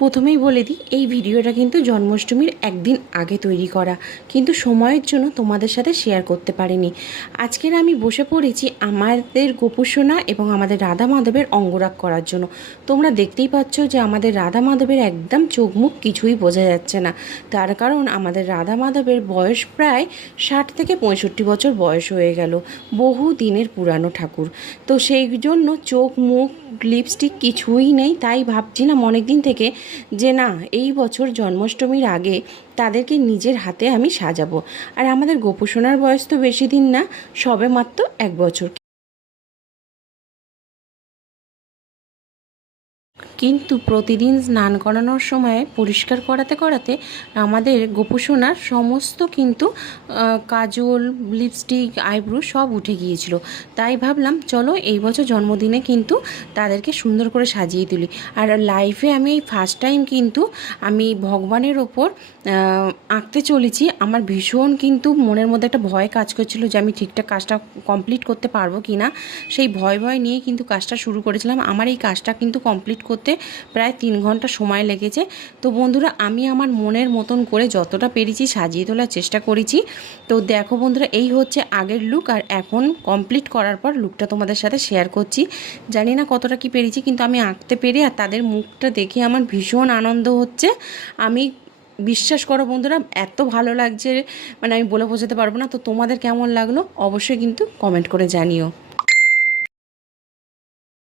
প্রথমেই বলে দিই, এই ভিডিওটা কিন্তু জন্মাষ্টমীর একদিন আগে তৈরি করা, কিন্তু সময়ের জন্য তোমাদের সাথে শেয়ার করতে পারিনি। আজকের আমি বসে পড়েছি আমাদের গোপুসোনা এবং আমাদের রাধা মাধবের অঙ্গরাগ করার জন্য। তোমরা দেখতেই পাচ্ছ যে আমাদের রাধা মাধবের একদম চোখ মুখ কিছুই বোঝা যাচ্ছে না। তার কারণ আমাদের রাধা মাধবের বয়স প্রায় 60 থেকে 65 বছর বয়স হয়ে গেল, বহু দিনের পুরানো ঠাকুর। তো সেই জন্য চোখ মুখ লিপস্টিক কিছুই নেই। তাই ভাবছিলাম অনেক দিন থেকে যে না, এই বছর জন্মাষ্টমীর আগে তাদেরকে নিজের হাতে আমি সাজাবো। আর আমাদের গোপুসোনার বয়স তো বেশি দিন না, সবে মাত্র 1 বছর। কিন্তু প্রতিদিন স্নান করানোর সময় পরিষ্কার করাতে করাতে আমাদের গোপুসোনার সমস্ত কিন্তু কাজল, লিপস্টিক, আইব্রো সব উঠে গিয়েছিল। তাই ভাবলাম চলো এই বছর জন্মদিনে কিন্তু তাদেরকে সুন্দর করে সাজিয়ে তুলি। আর লাইফে আমি এই ফার্স্ট টাইম কিন্তু আমি ভগবানের ওপর আঁকতে চলেছি। আমার ভীষণ কিন্তু মনের মধ্যে একটা ভয় কাজ করছিল যে আমি ঠিকঠাক কাজটা কমপ্লিট করতে পারবো কি না। সেই ভয় নিয়ে কিন্তু কাজটা শুরু করেছিলাম। আমার এই কাজটা কিন্তু কমপ্লিট করতে প্রায় 3 ঘন্টা সময় লেগেছে। তো বন্ধুরা, আমি আমার মনের মতন করে যতটা পেরেছি সাজিয়ে তোলার চেষ্টা করেছি। তো দেখো বন্ধুরা, এই হচ্ছে আগের লুক, আর এখন কমপ্লিট করার পর লুকটা তোমাদের সাথে শেয়ার করছি। জানি না কতটা কি পেরেছি, কিন্তু আমি আঁকতে পেরে আর তাদের মুখটা দেখে আমার ভীষণ আনন্দ হচ্ছে। আমি বিশ্বাস করো বন্ধুরা, এত ভালো লাগছে, মানে আমি বলে বোঝাতে পারবো না। তো তোমাদের কেমন লাগলো অবশ্যই কিন্তু কমেন্ট করে জানিও।